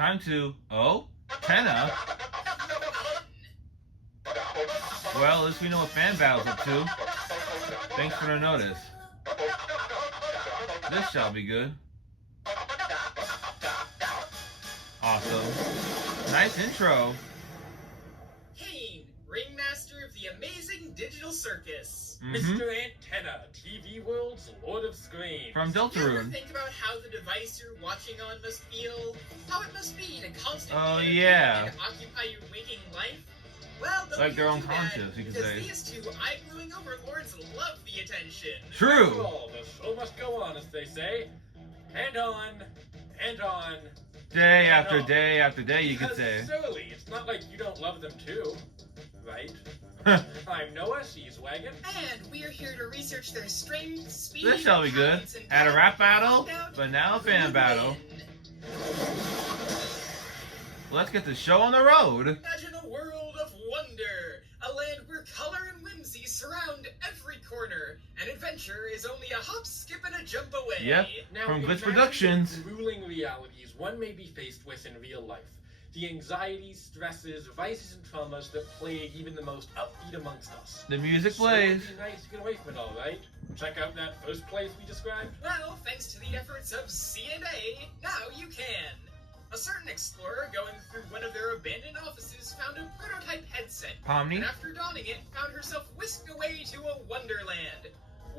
Time to... Oh? Tenna? Well, at least we know what fan battle's up to. Thanks for the notice. This shall be good. Awesome. Nice intro. Caine, ringmaster of the amazing digital circus. Mr. Tenna, TV World's Lord of Screams. From You ever Deltarune. think about how the device you're watching on must feel? How it must be to constantly Oh, entertain yeah. and occupy your waking life? Well, don't Like their feel own too bad, conscience, you could because say. these two eye-gluing overlords love the attention. After True. all, the show must go on, as they say. And on, and on. Day after day after day, you could Because say. surely, it's not like you don't love them too, right? I'm Noah, she's Wagon. And we are here to research their strengths, speed, This shall be good. talents, and Had a rap battle, find out but now a who fan will battle. win. Let's get the show on the road. Imagine a world of wonder, a land where color and whimsy surround every corner, and adventure is only a hop, skip, and a jump away. Yep. Now, From Glitch imagine Productions. the grueling realities one may be faced with in real life. The anxieties, stresses, vices, and traumas that plague even the most upbeat amongst us. The music So plays. it'd be nice to get away from it all, right? Check out that first place we described. Well, thanks to the efforts of C&A, now you can. A certain explorer going through one of their abandoned offices found a prototype headset, Pomni. and after donning it, found herself whisked away to a wonderland.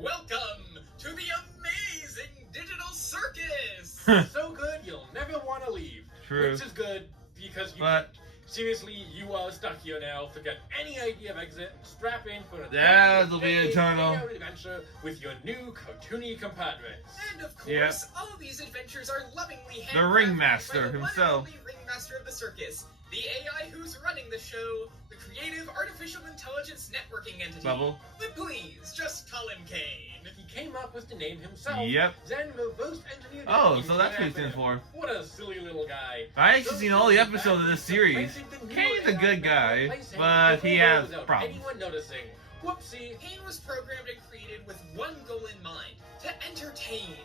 Welcome to the amazing digital circus! So good, you'll never want to leave. True. Which is good, because you But- can't. Seriously, you are stuck here now. Forget any idea of exit and strap in for a That'll be eternal. adventure with your new cartoony compadres. And of course, Yep. all of these adventures are lovingly handcrafted The ringmaster by the himself. one and only ringmaster of the circus, the AI who's running the show, the creative artificial intelligence networking entity. Bubble. But please, just call him Caine. He came up with the name himself. Yep. Then reverse engineered it Oh, into so that's an what he stands acronym. for. What a silly little guy. I actually seen all the episodes of this series. Kaine's a good guy, but he has problems. Anyone noticing? Whoopsie. Caine was programmed and created with one goal in mind, to entertain.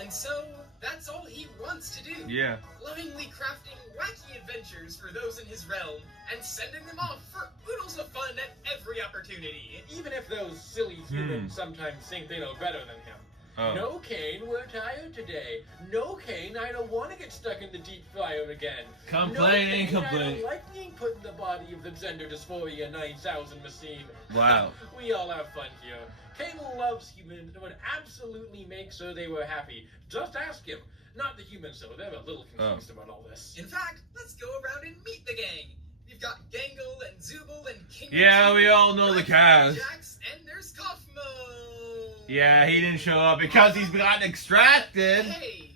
And so, that's all he wants to do. Yeah. Lovingly crafting wacky adventures for those in his realm, and sending them off for oodles of fun at every opportunity. Even if those silly humans sometimes think they know better than him. Oh. No, Caine, we're tired today. No, Caine, I don't want to get stuck in the deep fryer again. Complaining, no, Caine, I complaining. don't like being put in the body of the gender dysphoria 9000 machine. Wow. We all have fun here. Caine loves humans and would absolutely make sure they were happy. Just ask him. Not the humans, though. They're a little confused about all this. In fact, let's go around and meet the gang. We've got Gangle and Zooble and King. Yeah, we all know the cast. Jax, and there's Kaufmo. Yeah, he didn't show up because he's gotten extracted. Hey,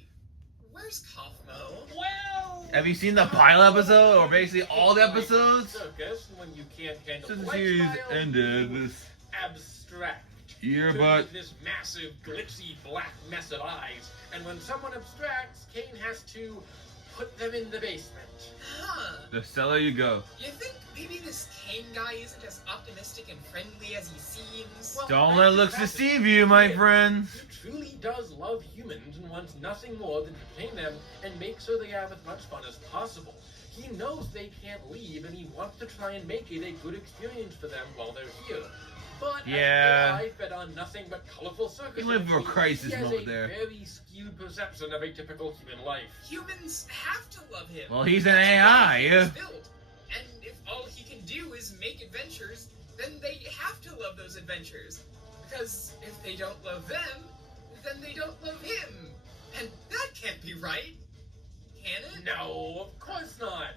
where's Kaufmo? Well... Have you seen the pilot episode, or basically all the episodes? Circus, when you can't handle Since the lifestyle, series ended, you this abstract. year, Turn but with this massive, glitzy, black mess of eyes. And when someone abstracts, Caine has to put them in the basement. Huh. the stellar you go. You think maybe this Caine guy isn't as optimistic and friendly as he seems? Well, Don't let looks deceive you, my friends. He truly does love humans and wants nothing more than to entertain them and make sure they have as much fun as possible. He knows they can't leave, and he wants to try and make it a good experience for them while they're here. But Yeah. as a fed on nothing but colorful circus, He went for a imagery, crisis he has mode a there. very skewed perception of a typical human life. Humans have to love him. Well, he's an That's AI. why he was built. And if all he can do is make adventures, then they have to love those adventures. Because if they don't love them, then they don't love him. And that can't be right. Can it? No, of course not.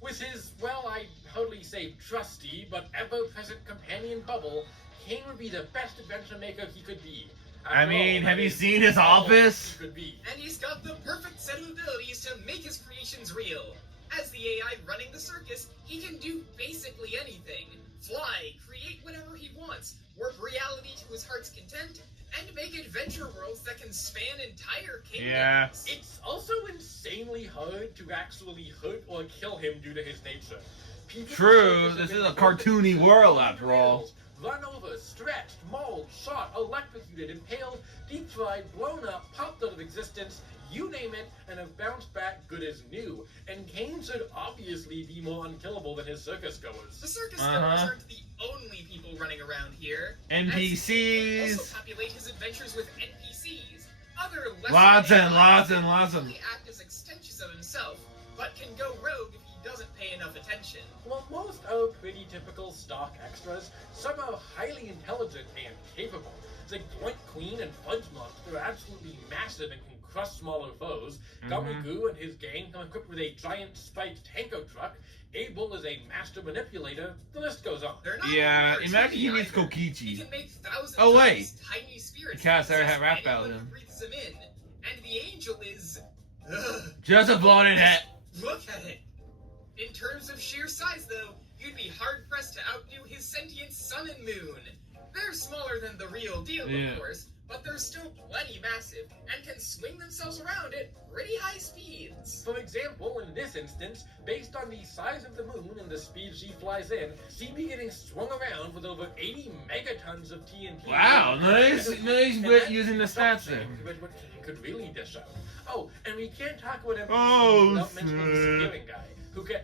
With his, well, I'd hardly say trusty, but ever-present companion Bubble, Caine would be the best adventure maker he could be. I After mean, all, have that you is seen his all office? he could be. And he's got the perfect set of abilities to make his creations real. As the AI running the circus, he can do basically anything. Fly, create whatever he wants, warp reality to his heart's content, and make adventure worlds that can span entire kingdoms. Yeah. It's also insanely hard to actually hurt or kill him due to his nature. People True, in the this circus is a have been cartoony burned, world on after all. rails, Run over, stretched, mauled, shot, electrocuted, impaled, deep fried, blown up, popped out of existence, you name it, and have bounced back good as new. And Caine should obviously be more unkillable than his circus goers. The circus goers aren't the only people running around here. NPCs. Also populate his adventures with NPCs. Other Lots and lots. Act as extensions of himself, but can go rogue if he doesn't pay enough attention. While most are pretty typical stock extras, some are highly intelligent and capable. The Gloink Queen and Fudge Monster are absolutely massive and can crush smaller foes. Goo and his gang come equipped with a giant spiked tanko truck. Abel is a master manipulator. The list goes on. Yeah, imagine he meets He Kokichi. can make thousands Oh, wait. of tiny spirits. Because I possess have rap anyone about who him. breathes them in. And the angel is... Just a bloated head. Look at it. In terms of sheer size, though, you'd be hard-pressed to outdo his sentient sun and moon. They're smaller than the real deal, of course, but they're still plenty massive and can swing themselves around at pretty high speeds. For example, in this instance, based on the size of the moon and the speed she flies in, she'd be getting swung around with over 80 megatons of TNT. Wow, nice bit using the stats there. But what Caine could really dish out. Oh, and we can't talk about him without mentioning the steering guy, who can...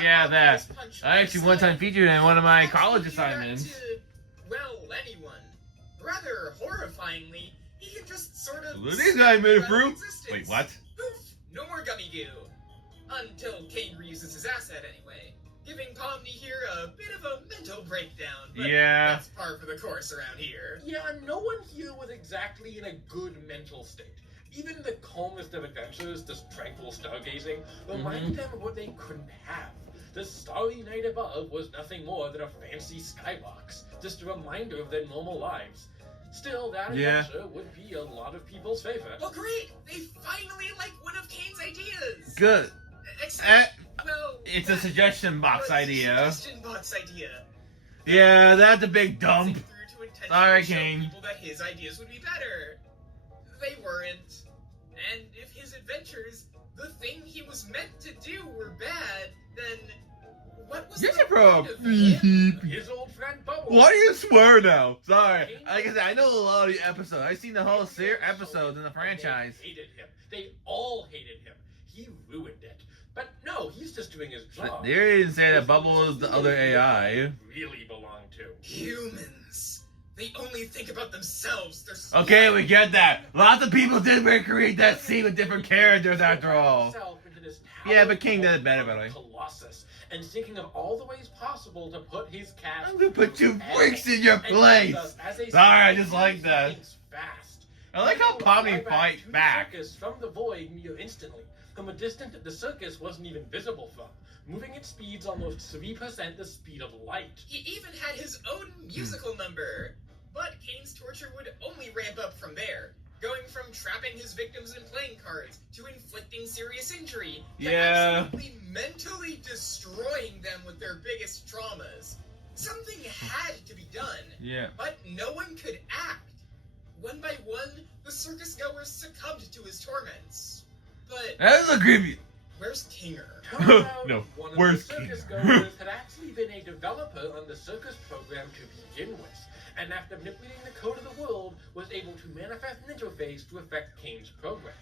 Yeah, that. I actually one time featured in one of my college assignments. Well, anyone. Rather horrifyingly, he can just sort of... This guy made a fruit. existence. Wait, what? Poof! No more gummy goo. Until Caine reuses his asset anyway, giving Pomni here a bit of a mental breakdown. But Yeah. that's par for the course around here. Yeah, no one here was exactly in a good mental state. Even the calmest of adventures, just tranquil stargazing, reminded them of what they couldn't have. The starry night above was nothing more than a fancy skybox, just a reminder of their normal lives. Still, that adventure would be a lot of people's favorite. Well, great! They finally like one of Caine's ideas! Good. Except, well... It's a suggestion box idea. Suggestion box idea. Yeah, that's a big dump. Through to Sorry, intentionally show Caine. people that his ideas would be better. They weren't. And if his adventures, the thing he was meant to do, were bad, then what was You're the a pro. point of him? His old friend Bubble. Why do you swear now? Sorry. Like I said, I know a lot of the episodes. I've seen the whole episodes in the franchise. They hated him. They all hated him. He ruined it. But no, he's just doing his job. They didn't say that Bubble is the other AI. Really belong to. Humans. They only think about themselves. They're Okay, we get that. Lots of people did recreate that scene with different characters after all. Yeah, but King did it better, by the way. Colossus, and thinking of all the ways possible to put his cast. I'm gonna put you freaks in your place. Sorry, I just like that. Fast. I like how Pomni fights back. From the void near instantly, from a distance that the circus wasn't even visible from, moving at speeds almost 3% the speed of light. He even had his own musical number. But Caine's torture would only ramp up from there, going from trapping his victims in playing cards to inflicting serious injury to absolutely mentally destroying them with their biggest traumas. Something had to be done. Yeah. But no one could act. One by one, the circus goers succumbed to his torments. But That is a creepy. where's Kinger? Turns out No, one of where's the circus King? goers had actually been a developer on the circus program to begin with, and after manipulating the code of the world, was able to manifest an interface to affect Caine's program.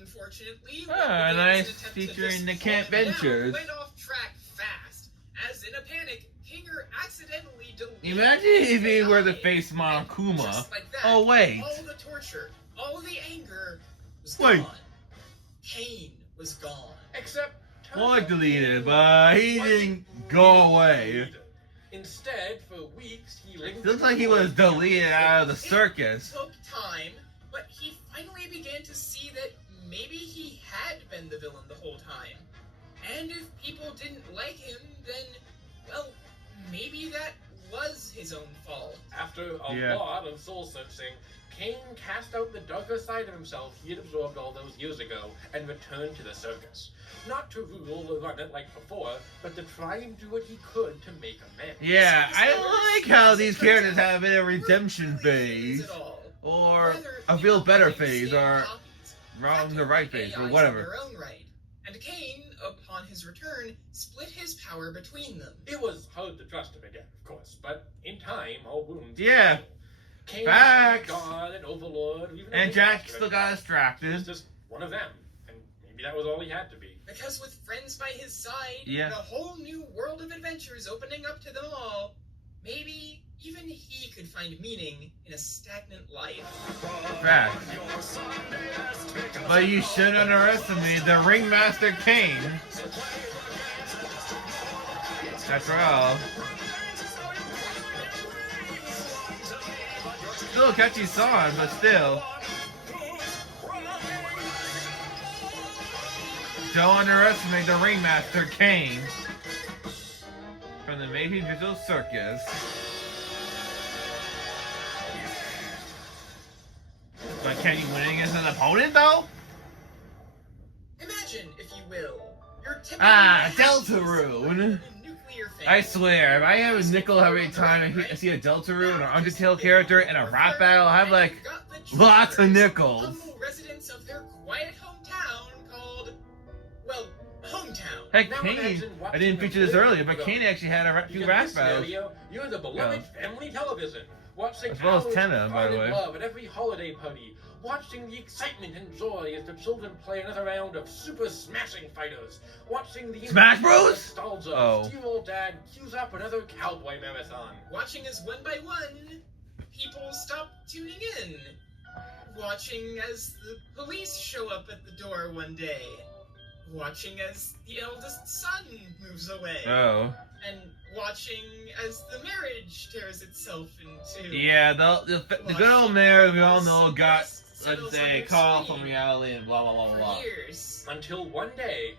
Unfortunately, nice featuring the Camp Ventures. Went off track fast, as in a panic, Kinger accidentally deleted. Imagine if he were the AI, face and Monokuma. just like that, Oh wait. all the torture, all the anger was Wait. gone. Caine was gone. Except, Well, I deleted, but he didn't go away. Instead, for weeks, he It looks like he was deleted out of the circus. It took time, but he finally began to see that maybe he had been the villain the whole time. And if people didn't like him, then, well, maybe that was his own fault. After a lot of soul searching, Caine cast out the darker side of himself he had absorbed all those years ago and returned to the circus. Not to rule or run it like before, but to try and do what he could to make amends. Yeah, I like how these characters have a bit of redemption phase, or a feel better phase, or wrong the right phase, or whatever. Their own right. And Caine, upon his return, split his power between them. It was hard to trust him again, of course, but in time, all wounds... Yeah. Caine, Facts. God, and Overlord, even And a Jack master, still got was distracted. just one of them, and maybe that was all he had to be. Because with friends by his side, Yeah. and a whole new world of adventures opening up to them all, maybe even he could find meaning in a stagnant life. Fact. But you should underestimate the ringmaster Caine. After all. Still a catchy song, but still. Don't underestimate the ringmaster Caine from the Amazing Visual Circus. But can you win against an opponent though? Imagine, if you will, your typical Deltarune. nuclear family. I swear, if I have a nickel every time I see a Deltarune or Undertale character in a rap battle, I have like lots of nickels. Humble residents of their quiet hometown called, well, hometown. Heck, Now Caine, imagine I watching didn't a feature this video earlier, but program. Caine actually had a few In rap this battles. scenario, you're the beloved family television, watching As well as cows Tenna, by the fall in way. love at every holiday party, watching the excitement and joy as the children play another round of Super Smashing Fighters, watching the Smash Bros? nostalgia Oh. as dear old dad cues up another cowboy marathon. Watching as one by one, people stop tuning in. Watching as the police show up at the door one day. Watching as the eldest son moves away. Oh. And watching as the marriage tears itself into... Yeah, the good old mayor we all know got, let's say, call from reality and blah blah blah For blah. years. Until one day,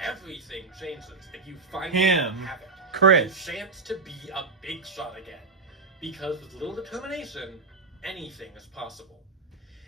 everything changes, and you finally Him. have it. Chris. A chance to be a big shot again. Because with little determination, anything is possible.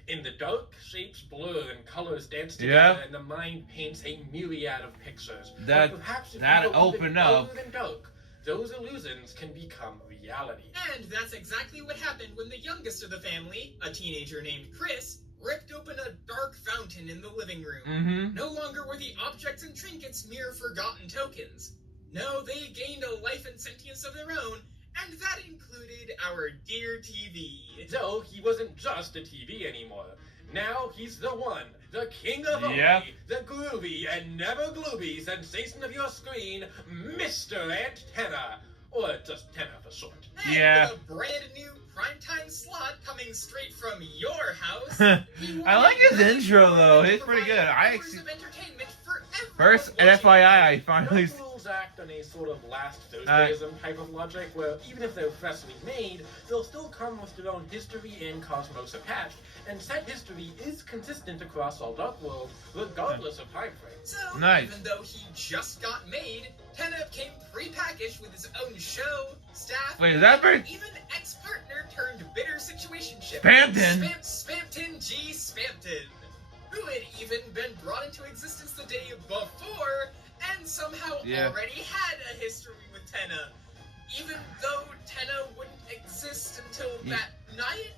In the dark, shapes blur and colors dance together, Yeah. and the mind paints a myriad of pictures. That- But perhaps if that you go opened even up. further than dark, those illusions can become reality. And that's exactly what happened when the youngest of the family, a teenager named Chris, ripped open a dark fountain in the living room. Mm-hmm. No longer were the objects and trinkets mere forgotten tokens. No, they gained a life and sentience of their own, and that included our dear TV. So he wasn't just a TV anymore. Now he's the one, the king of Yep. only, the groovy and never glooby sensation of your screen, Mr. Tenna, or just Tenna for short. And Yeah. with a brand new primetime slot coming straight from your house. I like his intro though. He's pretty good. I Hours actually of entertainment for everyone first and watching. FYI, I finally. Those rules act on a sort of last Thursdayism type of logic, where even if they're freshly made, they'll still come with their own history and cosmos attached, and said history is consistent across all Dark World, regardless of time frame. So, Nice. even though he just got made, Tenna came pre-packaged with his own show, staff, Wait, is that very? even ex-partner turned bitter situationship. Spampton. Spampton G. Spampton, who had even been brought into existence the day before, and somehow Yeah. already had a history with Tenna. Even though Tenna wouldn't exist until Yeah. that night?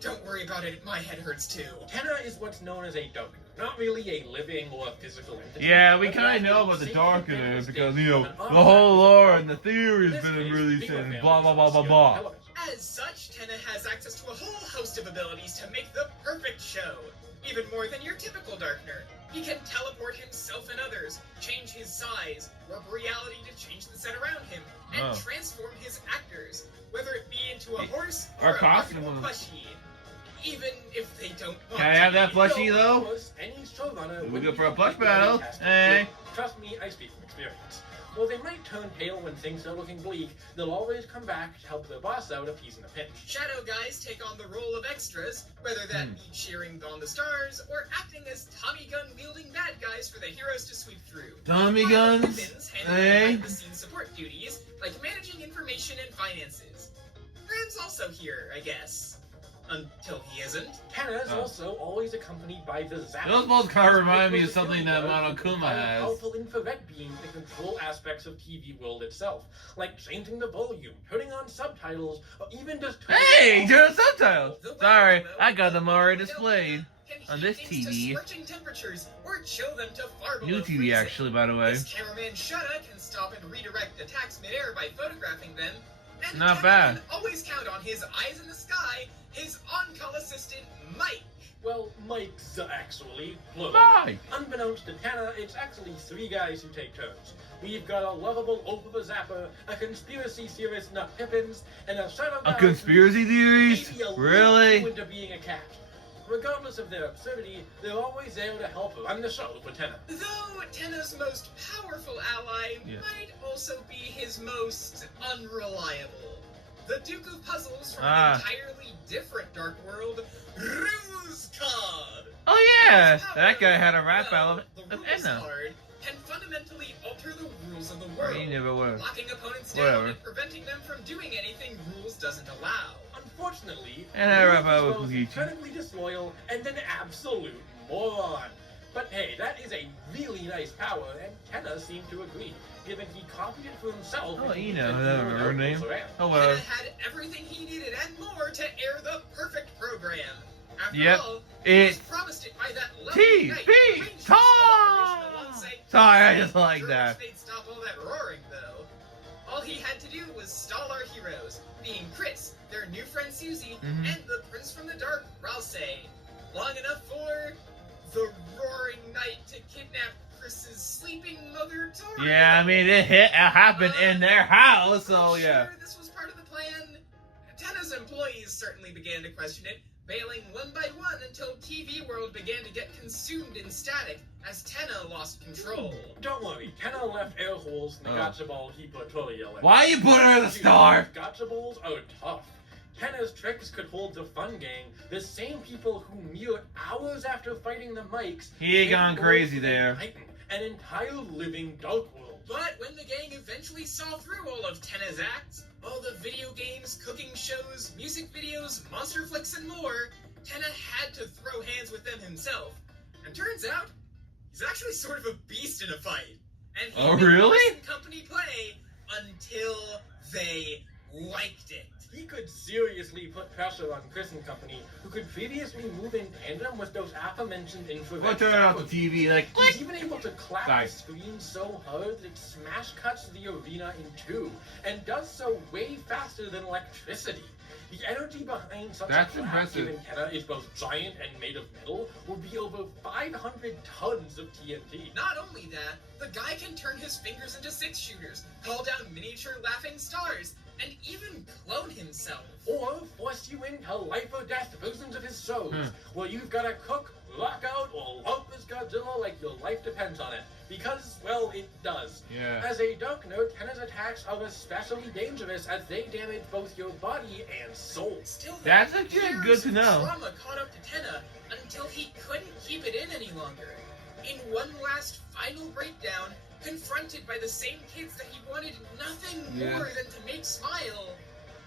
Don't worry about it, my head hurts too. Tenna is what's known as a Darkener, not really a living or physical entity. Yeah, we but kind of rather know about the sacred Darkener manifestation because of an the whole lore and the In theory's this been case, released female and families blah blah blah blah on blah. television. As such, Tenna has access to a whole host of abilities to make the perfect show. Even more than your typical Darkener. He can teleport himself and others, change his size, warp reality to change the set around him, and Oh. transform his actors, whether it be into a horse Our or a costume marketable was- plushie. Even if they don't want Can I have to that be. plushie Of though? course, any showrunner We would go be for a plush completely battle. fantastic. Hey. Trust me, I speak from experience. While they might turn pale when things are looking bleak, they'll always come back to help their boss out if he's in a pinch. Shadow guys take on the role of extras, whether that be cheering on the stars or acting as Tommy gun wielding bad guys for the heroes to sweep through. Tommy While guns. Pippins handle Hey. behind-the-scenes support duties like managing information and finances. Graham's also here, I guess. Until he isn't. Tenna is Oh. also always accompanied by the Zap. Those balls kind of remind me of Which was a something that security guard Monokuma by a has. powerful infrared beam to control aspects of TV world itself, like changing the volume, turning on subtitles, or even just turning Hey, off. turn the subtitles. The weather, Sorry, though, I got them already can displayed on heat this things TV. to scorching temperatures or chill them to far below New TV freezing. actually, by the way. This cameraman Shutta can stop and redirect attacks midair by photographing them, And Not Tenna bad. can always count on his eyes in the sky, his on-call assistant, Mike. Well, Mike's actually plural. Mike! Unbeknownst to Tenna, it's actually 3 guys who take turns. We've got a lovable oaf of a zapper, a conspiracy theorist nut Pippins, and a shadow guy A conspiracy theories? maybe a little Really? too into being a cat. Regardless of their absurdity, they're always there to help run the show for Tenna. Though Tenna's most powerful ally Yeah. might also be his most unreliable. The Duke of Puzzles from Ah. an entirely different Dark World, Ruskard. Oh yeah! His That guy power, had a rap well, battle the with rules Tenna. card can fundamentally alter the rules of the world, You knew, but whatever. locking opponents down Whatever. and preventing them from doing anything rules doesn't allow. Unfortunately, And I rap Ruth out is with both Kokichi. incredibly disloyal and an absolute moron. But hey, that is a really nice power, and Tenna seemed to agree, given he copied it for himself. Oh, and he you know, sent I don't no remember her name. notebooks around. Oh Tenna well. had everything he needed and more to air the perfect program. After Yep. all, It- he was promised it by that lovely knight who TV arranged this talk! operation alongside Sorry, I just like Sure that. wish they'd stop all that roaring, though. All he had to do was stall our heroes, being Chris, their new friend Susie, Mhm. and the Prince from the Dark, Ralsei. Long enough for the Roaring Knight to kidnap Chris's sleeping mother, Tori. Yeah, I mean, it happened in their house, so Pretty yeah. Sure this was part of the plan. Tenna's employees certainly began to question it, bailing one by one until TV World began to get consumed in static as Tenna lost control. Don't worry, Tenna left air holes in the Oh. gotcha ball he put Toriel in. Why you put her in the star? Gotcha balls are tough. Tenna's tricks could hold the Fun Gang, the same people who mere hours after fighting the Mikes... He ain't made gone war crazy with there. Titan, an entire living Dark World. But when the gang eventually saw through all of Tenna's acts, all the video games, cooking shows, music videos, monster flicks, and more, Tenna had to throw hands with them himself. And turns out, he's actually sort of a beast in a fight. And he Oh, made really? Chris and company play until they liked it. He could seriously put pressure on Chris and Company, who could previously move in tandem with those aforementioned infrared We'll turn off the towers. TV, like, He's click! even able to clap Sorry. the screen so hard that it smash cuts the arena in two, and does so way faster than electricity. The energy behind such That's a clap, impressive. given Tenna is both giant and made of metal, would be over 500 tons of TNT. Not only that, the guy can turn his fingers into six-shooters, call down miniature laughing stars, and even clone himself. Or force you into life or death versions of his shows, where you've got to cook, rock out, or love this Godzilla like your life depends on it. Because, well, it does. Yeah. As a dark note, Tenna's attacks are especially dangerous as they damage both your body and soul. Still, That's actually good to know. Trauma caught up to Tenna until he couldn't keep it in any longer. In one last final breakdown, confronted by the same kids that he wanted nothing Yeah. more than to make smile,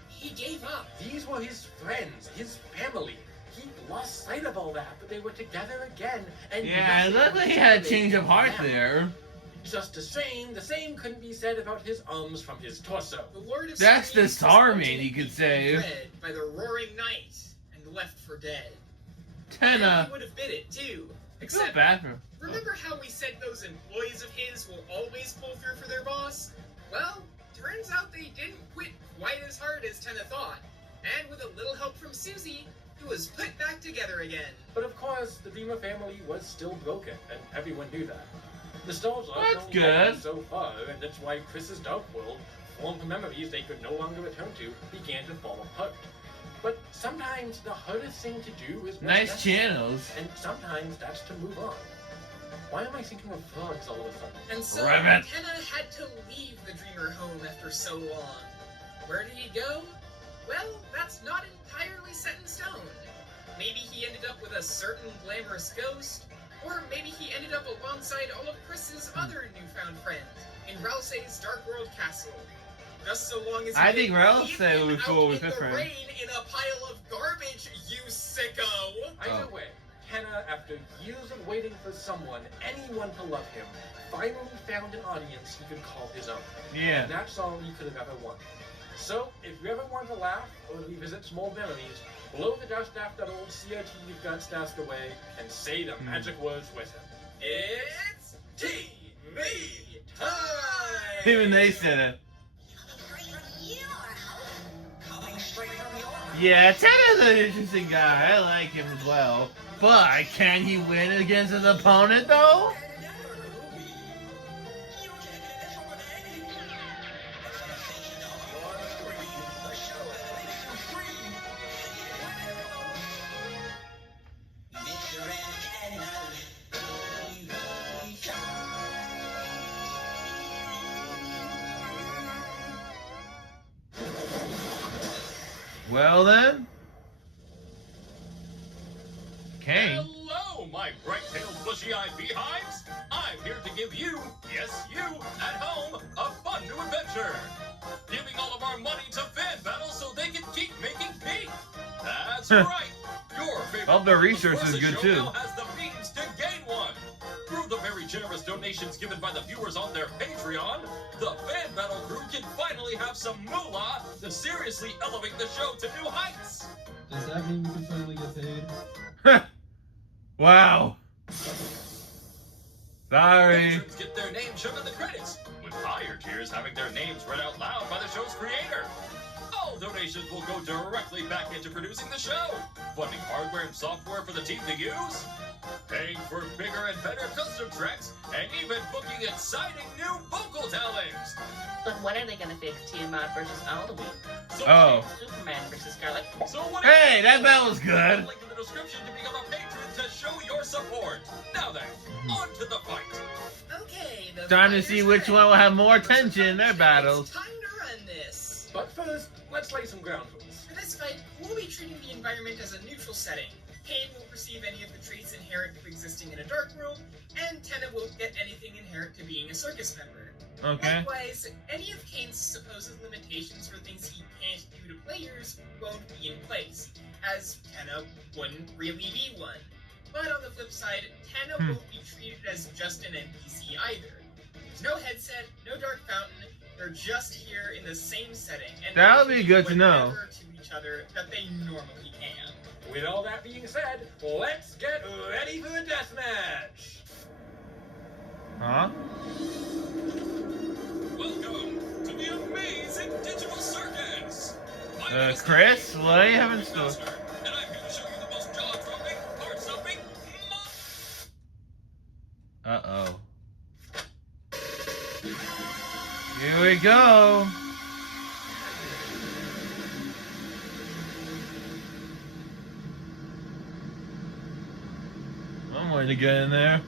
he gave up. These were his friends, his family. He lost sight of all that, but they were together again, and Yeah, it nothing looked was like he had a separating change of heart them. there. Just the same couldn't be said about his arms from his torso. The Lord of That's Screams disarming, was you could say. read by the Roaring Knight and left for dead. And Tenna. he would have bit it too. It's not Except, bad for him. remember how we said those employees of his will always pull through for their boss? Well, turns out they didn't quit quite as hard as Tenna thought. And with a little help from Susie, he was put back together again. But of course, the Dreamer family was still broken, and everyone knew that. Nostalgia That's only got them good. so far, and that's why Chris's Dark World, formed from memories they could no longer return to, began to fall apart. But sometimes the hardest thing to do is what's Nice necessary, channels. and sometimes that's to move on. Why am I thinking of frogs all of a sudden? And so, Ribbit. Tenna had to leave the Dreamer home after so long. Where did he go? Well, that's not entirely set in stone. Maybe he ended up with a certain glamorous ghost, or maybe he ended up alongside all of Chris's other newfound friends in Ralsei's Dark World Castle. Just so long as he I think didn't Ralsei leave him would out fool with in his the friend. rain in a pile of garbage, you sicko! Either Oh. way, Tenna, after years of waiting for someone, anyone to love him, finally found an audience he could call his own. Yeah. And that's all you could have ever wanted. So, if you ever want to laugh or revisit small memories, blow the dust after that old CRT you've got stashed away and say the magic words with him. It's TV time! Even they said it. Your Yeah, Tenna's an interesting guy. I like him as well. But can he win against his opponent, though? Well then, Caine. Hello, my bright-tailed, bushy-eyed beehives! I'm here to give you, yes, you, at home, a fun new adventure! Giving all of our money to fan battles so they can keep making beef! That's right! Your favorite Well, the research is good show too. now has the means to gain one! Through the very generous donations given by the viewers on their Patreon, the fan battle crew can finally have some moolah to seriously elevate the show to new heights! Does that mean we can finally get paid? Wow. Sorry. Patrons get their names shown in the credits, with higher tiers having their names read out loud by the show's creator. All donations will go directly back into producing the show, funding hardware and software for the team to use, paying for bigger and better custom tracks, and even booking exciting new vocal talents. But when are they gonna fix Tiamat versus Halloween? Oh. Superman versus Scarlet? So what? Hey, that battle's good. Link in the description to become a patron to show your support. Now then, on to the fight. Okay, the Time to fighters see are which ready. one will have more For some tension in their action, battles. It's time to run this. But first, let's lay some ground rules. For this fight, we'll be treating the environment as a neutral setting. Caine will perceive any of the traits inherent to existing in a dark world, and Tenna won't get anything inherent to being a circus member. Okay. Likewise, any of Caine's supposed limitations for things he can't do to players won't be in place, as Tenna wouldn't really be one. But on the flip side, Tenna won't be treated as just an NPC either. There's no headset, no dark fountain, they're just here in the same setting, and That would they be can good do to know. whatever to each other that they normally can. With all that being said, let's get ready for the deathmatch! Huh? Welcome to the amazing digital circus. My name is Chris, Caine, what do you have in store? Master, and I'm here to show you the most jaw-dropping, heart-stopping, Uh-oh. Here we go. I'm going to get in there.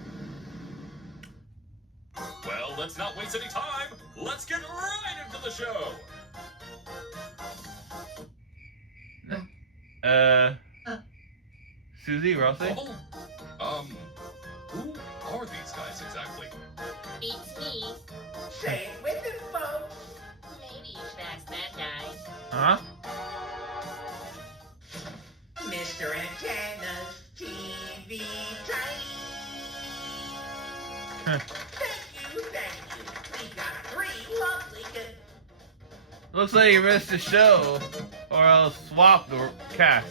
Well, let's not waste any time. Let's get right into the show. Susie, Rossi? Oh, who are these guys exactly? It's me. Say it with him, folks. Maybe you should ask that guy. Huh? Mr. Antenna's TV time. Thank you. We've got 3 lovely good... Looks like you missed the show, or else swap the cast.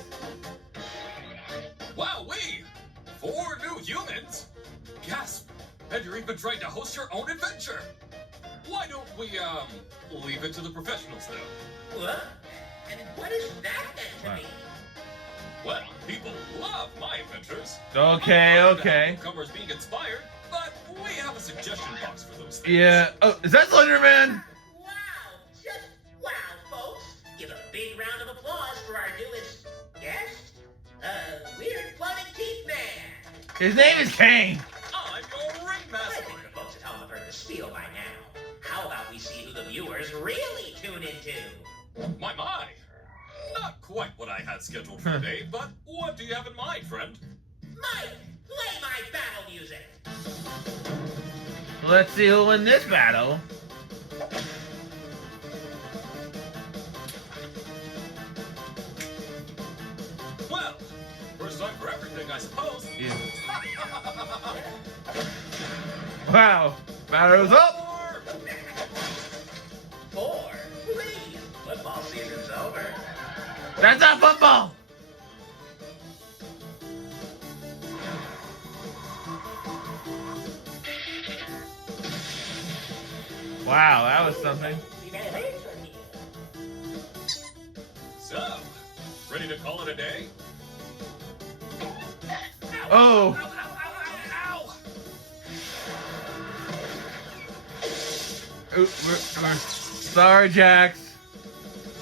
Wowee! 4 new humans? Gasp! And you're even trying to host your own adventure! Why don't we, leave it to the professionals, though? What? And what is that meant to mean? Well, people love my adventures. Okay, okay. Newcomers being inspired, but we have a suggestion box for those things. Yeah. Oh, is that Slenderman? Wow! Just wow, folks! Give a big round of applause for our newest guest, Weird Floating Teeth Man! His name is Caine. I'm your I ringmaster. think the folks at home have heard the spiel by now. How about we see who the viewers really tune into? My. Not quite what I had scheduled for today, but what do you have in mind, friend? Mike, play my battle music! Let's see who'll win this battle. Well, first time for everything, I suppose. Yeah. Wow. Battle's up. 4, please! Football season's over. That's not football. Wow, that was something. So, ready to call it a day? Oh! Ow, ow, ow, ow, ow. We're sorry, Jax.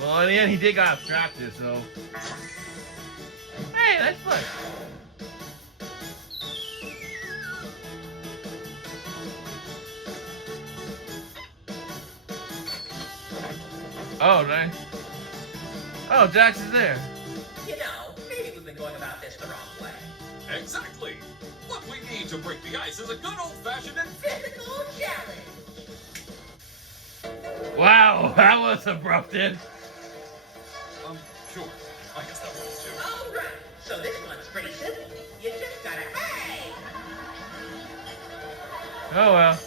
Well, in the end, he did got abstracted, so. Hey, that's fun. Oh, nice. Oh, Jax is there. You know, maybe we've been going about this the wrong way. Exactly. What we need to break the ice is a good old-fashioned Physical challenge. Wow, that was abrupted. Sure. I guess that works too. All right, so this one's pretty simple. You just gotta hey. Oh well.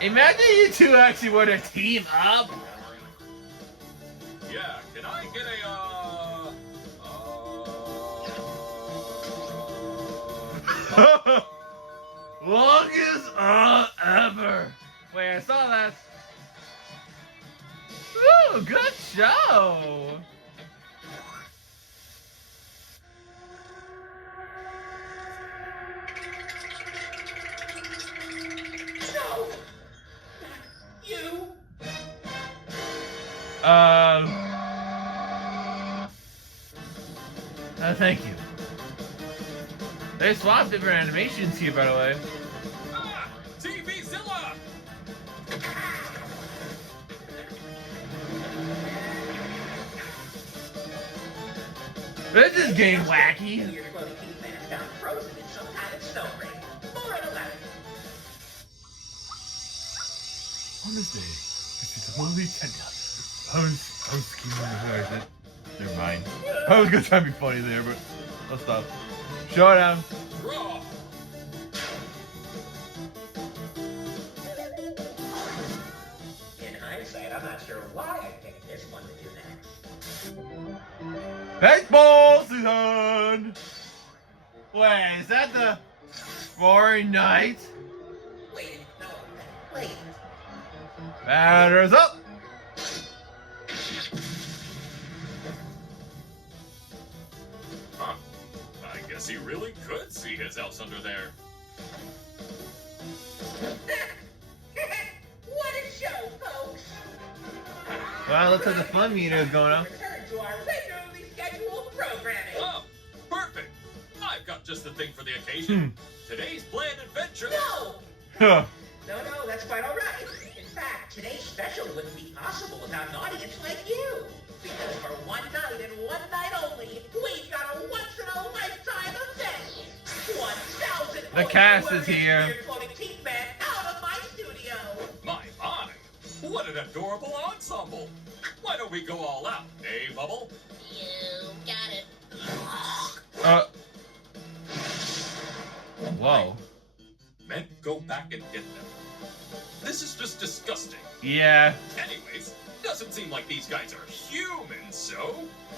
Imagine you two actually were to team up. Yeah, can I get a, Longest ever. Wait, I saw that. Ooh, good show. No, not you. Thank you. They swapped different animations here, by the way. TV-Zilla! This is game wacky. Your floating teeth man found frozen in some kind of snow ring. More at 11. On this day, this is the holy Tenna. I was scheming the horizon. Never mind. I was gonna try to be funny there, but let's stop. Showdown. Draw! In hindsight, I'm not sure why I picked this one to do next. Baseball season! Wait, is that the Roaring Night? Wait, no, wait. Batters up! Huh. I guess he really could see his house under there. What a show, folks! Well, looks like the fun meter is going up. Return to our regularly scheduled programming. Oh, perfect! I've got just the thing for the occasion. Today's planned adventure. No! Huh. No, that's quite all right. In fact, today's special wouldn't be possible without an audience like you. Because for one night and one night only, we've got a once-in-a-lifetime event. 1,000 The cast is here. Weird floating teeth man out of my studio. My. What an adorable ensemble. Why don't we go all out, eh, Bubble? You got it. Whoa. Men, go back and get them. This is just disgusting. Yeah. Anyways, doesn't seem like these guys are human, so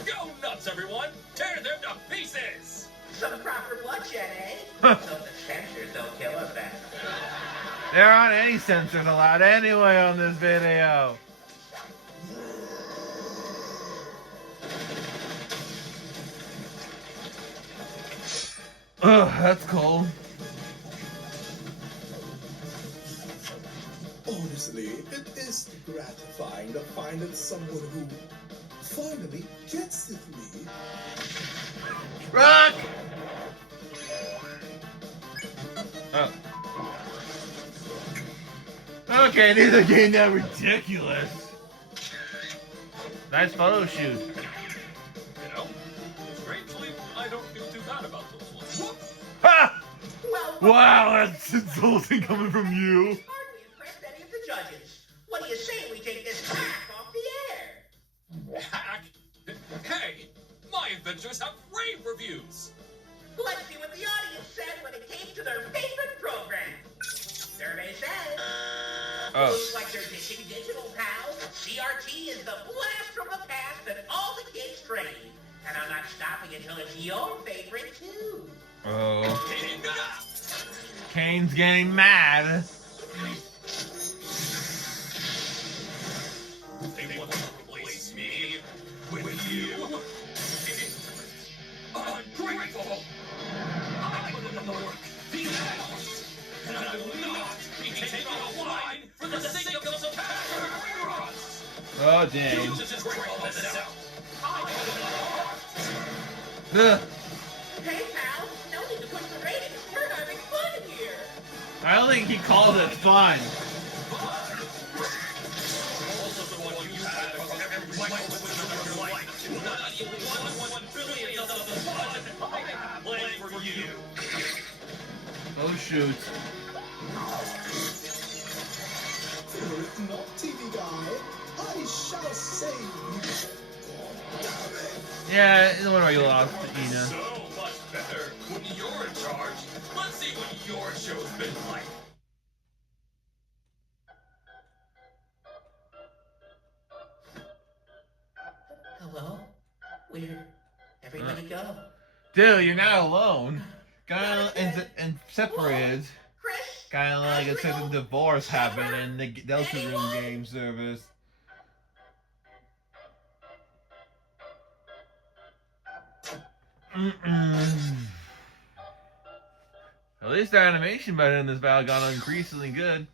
go nuts, everyone! Tear them to pieces! Some proper bloodshed, eh? Huh. So the censors don't kill us then. There aren't any censors allowed anyway on this video. Ugh, that's cold. Honestly, it is gratifying to find that someone who finally gets it me. Rock! Oh. Okay, these are getting that ridiculous. Nice photo shoot. You know, strangely, I don't feel too bad about those ones. Whoop! Ha! Well, Wow, that's insulting coming from you. hardly impressed any of the judges. What do you say we take this hack off the air? Hack! Hey, my adventures have rave reviews! Let's see what the audience said when it came to their favorite program. Survey says, looks like they're ditching digital, pal. CRT is the blast from the past that all the kids crave. And I'm not stopping until it's your favorite, too. Oh. Caine's getting mad. They want to replace me with you. Oh, dang. Hey, pal, no need to push the ratings. We're having fun here. I don't think he calls it fun. Oh, shoot. Fear it not, TV guy. I shall save you. God damn it. Yeah, no wonder you lost, Ina. So much better when you're in charge. Let's see what your show's been like. Hello? Where'd everybody go? Dude, you're not alone. Kinda and separated. Chris? Kinda like a certain divorce happened in the Deltarune game service. At least the animation better in this battle got increasingly good.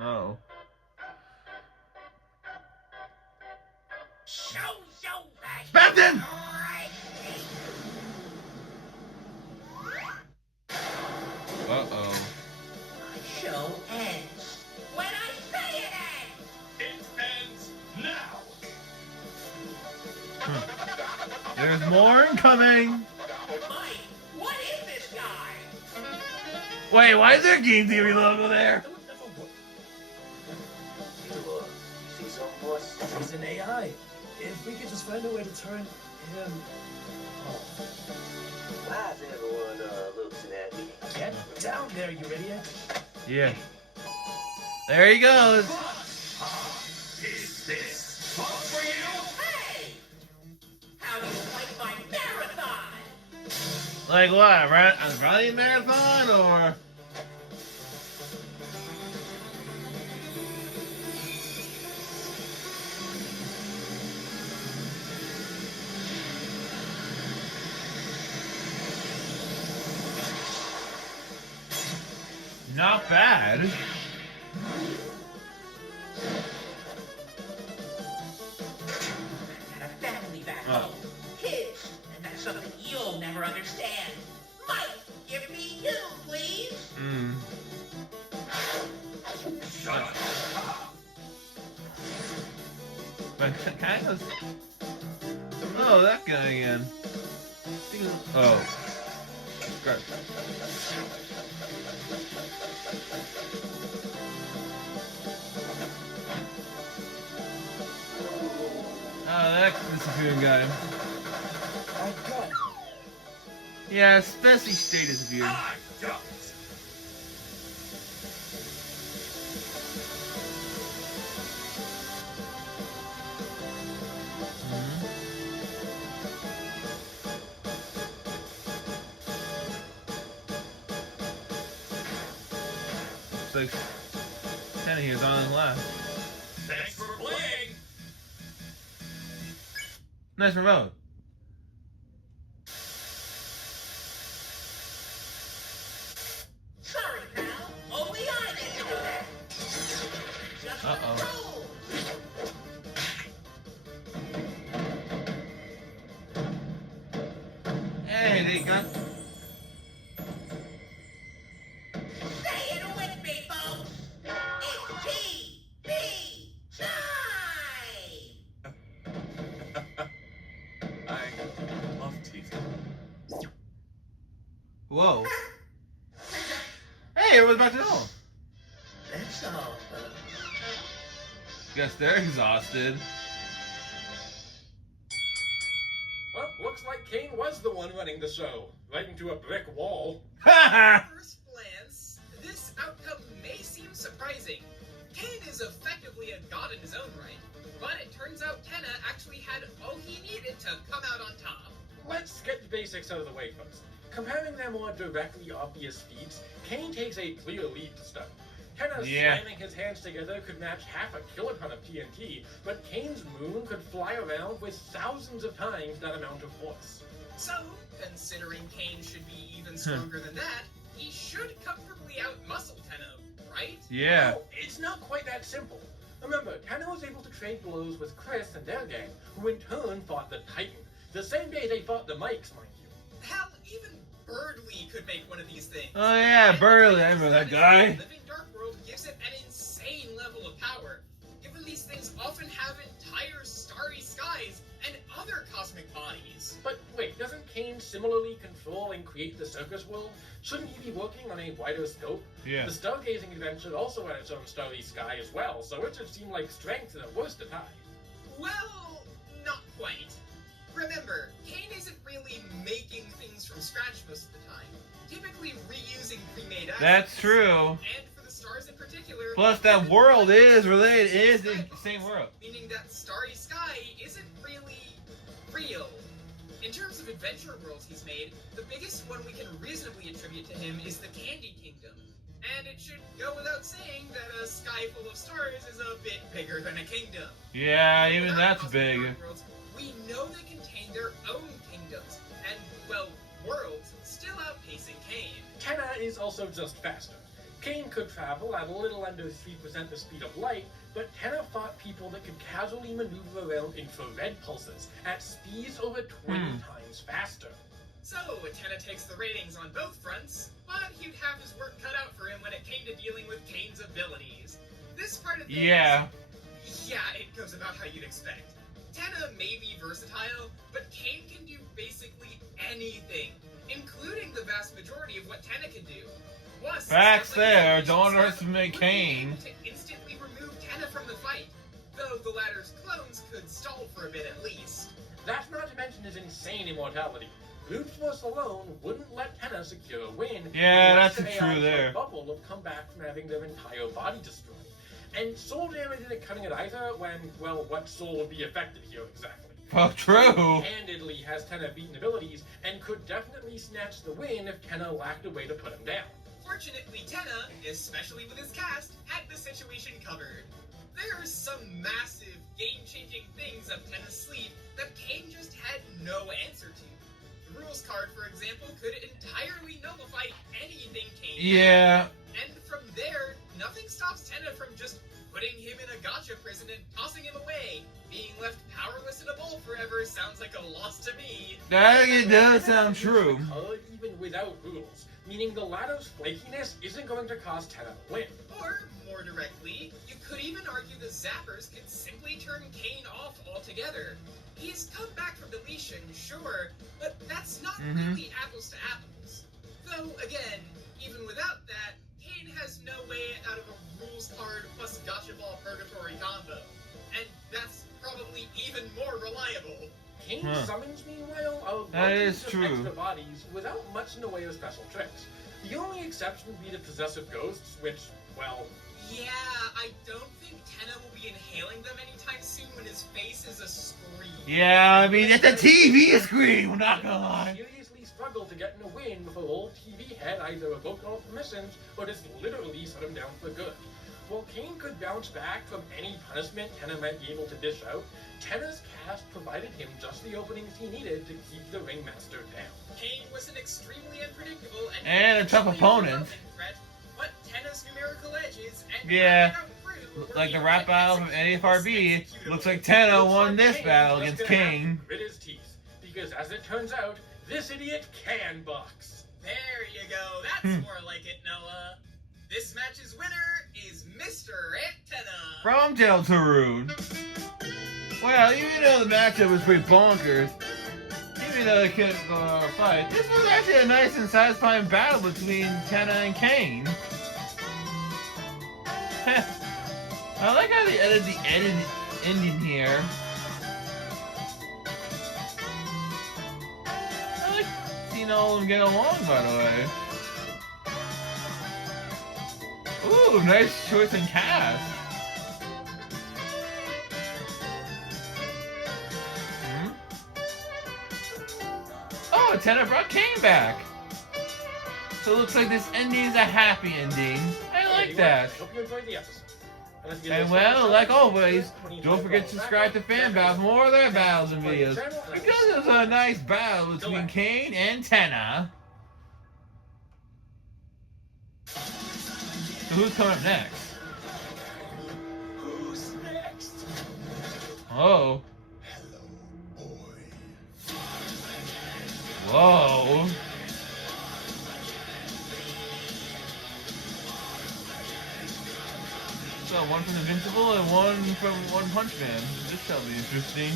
Oh. So fast. Benton! Uh-oh. My show ends when I say it ends. It ends now. There's more incoming! Mike, what is this guy? Wait, why is there a Game Theory logo there? See something, boss? He's an AI. If we could just find a way to turn him off. Why's everyone looking at me? Get down there, you idiot. Yeah. There he goes. Is this fun for you? Hey! How do you like my marathon? Like what? A running marathon or? Not bad. I got a family back home. Kids, and that's something you'll never understand. Mike, give me you, please. Shut up. But kind of. Oh, that guy again. Oh. Crap. Oh, that disappearing guy. I got it. Yeah, especially state disappeared. I got it. Looks like Tenna here's on his left. Thanks for playing. Nice remote. Sorry, pal. Only I can do that. Just Uh-oh. the rules. Hey, they got. Say it with me, folks. It's TV time. I love TV. Whoa. Hey, everyone's back to normal. That's all, folks. Guess they're exhausted. Well, looks like Caine was the one running the show, right into a brick wall. Ha First glance, this outcome may seem surprising. Caine is effectively a god in his own right, but it turns out Tenna actually had all he needed to come out on top. Let's get the basics out of the way first. Comparing their more directly obvious feats, Caine takes a clear lead to start. Tenna slamming his hands together could match half a kiloton of TNT, but Caine's moon could fly around with thousands of times that amount of force. So, considering Caine should be even stronger than that, he should comfortably out-muscle Tenna, right? Yeah. Well, it's not quite that simple. Remember, Tenna was able to trade blows with Chris and their gang, who in turn fought the Titan, the same day they fought the Mikes, mind you. Hell, even Birdly could make one of these things. Oh yeah, And Burley, I remember that guy. Living Dark World gives it an insane level of power, given these things often have entire starry skies and other cosmic bodies. But wait, doesn't Caine similarly control and create the Circus world? Shouldn't he be working on a wider scope? Yeah. The stargazing adventure also had its own starry sky as well, so it should seem like strength at worst of times. Well, not quite. Remember, Caine isn't really making things from scratch most of the time. Typically reusing pre-made assets. That's true. And for the stars in particular. Plus, that world is related. It is the same world. Meaning that starry sky isn't really real. In terms of adventure worlds he's made, the biggest one we can reasonably attribute to him is the Candy Kingdom. And it should go without saying that a sky full of stars is a bit bigger than a kingdom. Yeah, even Without that's cosmic big. dark worlds, we know they contain their own kingdoms, and, well, worlds still outpacing Caine. Tenna is also just faster. Caine could travel at a little under 3% the speed of light, but Tenna fought people that could casually maneuver around infrared pulses at speeds over 20 times faster. So, Tenna takes the ratings on both fronts, but he'd have his work cut out for him when it came to dealing with Caine's abilities. This part of things... Yeah, it goes about how you'd expect. Tenna may be versatile, but Caine can do basically anything, including the vast majority of what Tenna can do. Plus, Facts there, the don't underestimate would be Caine. able to instantly remove Tenna from the fight, though the latter's clones could stall for a bit at least. That's not to mention his insane immortality. Brute force alone wouldn't let Tenna secure a win. Yeah, unless that's the true AIs there. like Bubble have come back from having their entire body destroyed. And soul damage isn't cutting it either when, well, what soul would be affected here exactly? Oh, true. Handedly has Tenna beaten abilities and could definitely snatch the win if Tenna lacked a way to put him down. Fortunately, Tenna, especially with his cast, had the situation covered. There's some massive, game-changing things up Tenna's sleeve that Caine just had no answer to. The rules card, for example, could entirely nullify anything Caine Yeah. had. And from there, nothing stops Tenna from just putting him in a gotcha prison and tossing him away. Being left powerless in a bowl forever sounds like a loss to me. That it does sound true. Even without rules, meaning the latter's flakiness isn't going to cause Tenna to win. Or, more directly, you could even argue the Zappers could simply turn Caine off altogether. He's come back from deletion, sure, but that's not really apples to apples. Though, again, even without that, Caine has no way out of a rules card plus gotcha ball purgatory combo. And that's probably even more reliable. Caine's summons, meanwhile, are That largely is just true. extra bodies without much in the way of special tricks. The only exception would be the possessive ghosts, which, well... Yeah, I don't think Tenna will be inhaling them anytime soon when his face is a screen. Yeah, I mean, it's a TV screen, we're not gonna lie. Seriously struggled to get in a win before old TV had either revoked all permissions or just literally shut him down for good. While Caine could bounce back from any punishment Tenna might be able to dish out, Tenna's cast provided him just the openings he needed to keep the Ringmaster down. Caine was an extremely unpredictable And a tough opponent. threat, but Tenna's numerical edges and Yeah, were like the even rap battle from NFRB, looks like Tenna won this battle against Just gonna have Caine. to grit his teeth, because as it turns out, this idiot can box. There you go. That's more like it, Noah. This match's winner is Mr. Tenna. From Deltarune. Well, even though the matchup was pretty bonkers, even though they couldn't go on a fight, this was actually a nice and satisfying battle between Tenna and Caine. I like how they edited the ending here. I like seeing all of them get along, by the way. Ooh, nice choice in cast. Oh, Tenna brought Caine back. So it looks like this ending is a happy ending. I like Anyway, that. I hope you enjoyed the episode. And well, like always, don't forget to subscribe to Fan Battle for more of their battles and videos. Because it was a nice battle between Caine and Tenna. So who's coming up next? Who's next? Oh. Hello, boy. Whoa. So one from Invincible and one from One Punch Man. This shall be interesting.